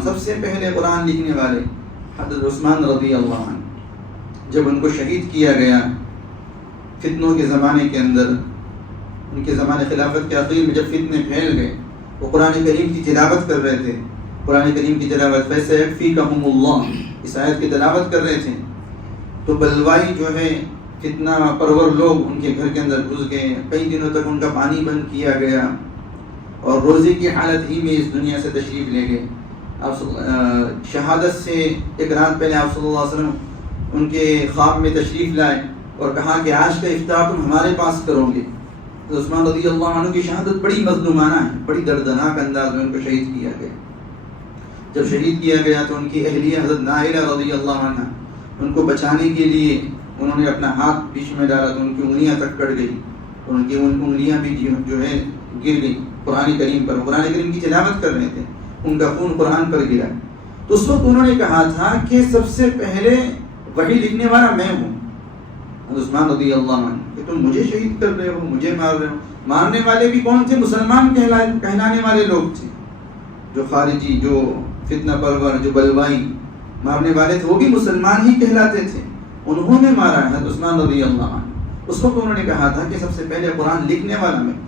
عنہ، سب سے پہلے قرآن لکھنے والے حضرت عثمان رضی اللہ عنہ، جب ان کو شہید کیا گیا فتنوں کے زمانے کے اندر، ان کے زمانے خلافت کے اخیر میں جب فتنے پھیل گئے، وہ قرآن کریم کی تلاوت کر رہے تھے، قرآن کریم کی تلاوت فَسَيَكْفِيكَهُمُ اللَّهُ، اس آیت کی تلاوت کر رہے تھے، تو بلوائی جو ہے فتنہ پرور لوگ ان کے گھر کے اندر گھس گئے، کئی دنوں تک ان کا پانی بند کیا گیا، اور روزے کی حالت ہی میں اس دنیا سے تشریف لے گئے۔ آپ شہادت سے ایک رات پہلے آپ صلی اللہ علیہ وسلم ان کے خواب میں تشریف لائے اور کہا کہ آج کا افطار تم ہمارے پاس کرو گے۔ تو عثمان رضی اللہ عنہ کی شہادت بڑی مظلومانہ ہے، بڑی دردناک انداز میں ان کو شہید کیا گیا۔ جب شہید کیا گیا تو ان کی اہلیہ حضرت نائلہ رضی اللہ عنہ، ان کو بچانے کے لیے انہوں نے اپنا ہاتھ بیچ میں ڈالا تو ان کی انگلیاں تک کٹ گئی، اور ان کی انگلیاں بھی جو ہے گر گئی قرآن کریم پر۔ قرآن کریم کی تلاوت کر رہے تھے، ان کا خون قرآن پر گرا۔ تو اس وقت انہوں نے کہا تھا کہ سب سے پہلے وحی لکھنے والا میں ہوں، عثمان رضی اللہ عنہ، کہ تم مجھے شہید کر رہے ہو، مجھے مار رہے ہو۔ مارنے والے بھی کون تھے؟ مسلمان کہلانے والے لوگ تھے، جو خارجی، جو فتنہ پرور، جو بلوائی مارنے والے تھے، وہ بھی مسلمان ہی کہلاتے تھے، انہوں نے مارا ہے عثمان رضی اللہ عنہ۔ اس وقت انہوں نے کہا تھا کہ سب سے پہلے قرآن لکھنے والا میں